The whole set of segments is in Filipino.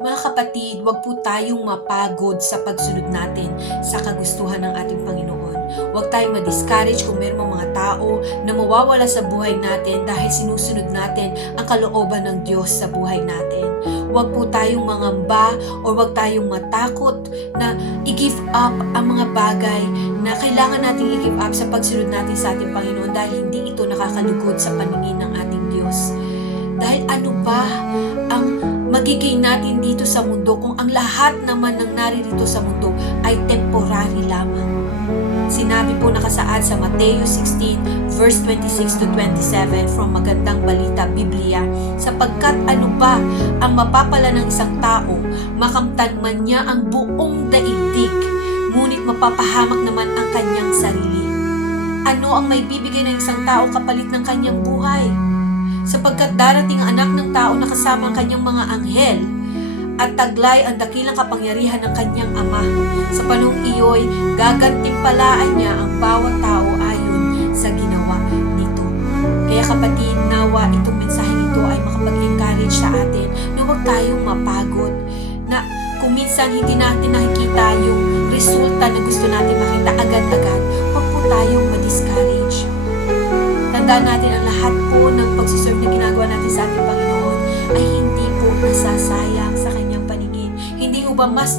Mga kapatid, huwag po tayong mapagod sa pagsunod natin sa kagustuhan ng ating Panginoon. Huwag tayong ma-discourage kung mayroong mga tao na mawawala sa buhay natin dahil sinusunod natin ang kalooban ng Diyos sa buhay natin. Huwag po tayong mangamba o huwag tayong matakot na i-give up ang mga bagay na kailangan nating i-give up sa pagsunod natin sa ating Panginoon dahil hindi ito nakakalugod sa paningin ng ating Diyos. Dahil ano ba ang magiging natin dito sa mundo kung ang lahat naman ng naririto sa mundo ay temporary lamang? Sinabi po nakasaad sa Mateo 16 verse 26 to 27 from Magandang Balita Biblia, sapagkat ano ba ang mapapala ng isang tao, makamtan man niya ang buong daigdig, ngunit mapapahamak naman ang kanyang sarili. Ano ang may bibigay ng isang tao kapalit ng kanyang buhay? Sapagkat darating ang anak ng tao na kasama ang kanyang mga anghel at taglay ang dakilang kapangyarihan ng kanyang ama. Sa panahong iyo'y gagantimpalaan niya ang bawat tao ayon sa ginawa nito. Kaya kapatid, nawa itong mensaheng ito ay makapag-encourage sa atin na huwag tayong mapagod, na kung minsan hindi natin nakikita yung resulta na gusto natin makita agad-agad, huwag po tayong ma-discourage. Tandaan natin ang lahat po ng pagsuserve na ginagawa natin sa ating Panginoon ay hindi po nasasayang sa kanyang paningin. Hindi po ba mas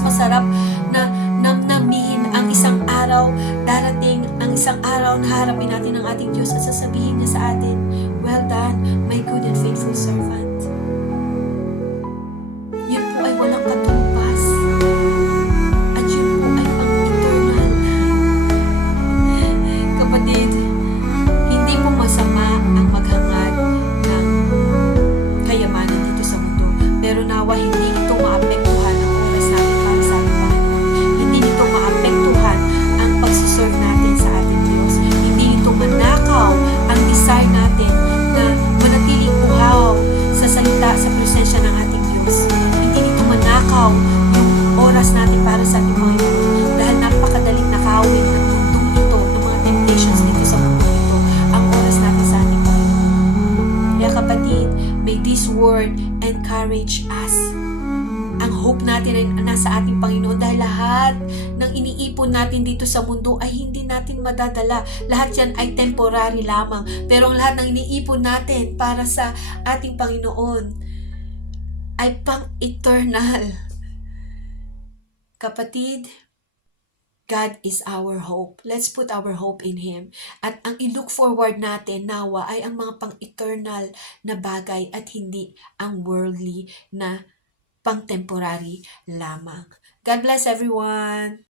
masarap na namnamihin ang isang araw, darating ang isang araw na harapin natin ang ating Diyos at sasabihin niya sa atin, "Well done, my good and faithful servant." Yun po ay walang katumbas. At yun po ay pang-eternal. Kapatid, hindi po masama ang maghangad ng kayamanan dito sa mundo. Pero nawa hindi ito maapektuhan ang oras natin para sa ating Panginoon. Hindi ito maapektuhan ang pagsuserve natin sa ating Diyos. Hindi ito manakaw ang desire natin na manatiling uhaw sa salita, sa presensya ng ating Diyos. Hindi ito manakaw yung oras natin para sa ating Panginoon. Dahil napakadaling nakawin ng mundong ito, ng mga temptations dito sa mundo ito, ang oras natin sa ating Panginoon. Kaya kapatid, may this word encourage us. Ang hope natin ay nasa ating Panginoon dahil lahat ng iniipon natin dito sa mundo ay hindi natin madadala. Lahat yan ay temporary lamang. Pero ang lahat ng iniipon natin para sa ating Panginoon ay pang-eternal. Kapatid, God is our hope. Let's put our hope in Him. At ang i-look forward natin nawa ay ang mga pang-eternal na bagay at hindi ang worldly na pang-temporary lamang. God bless everyone!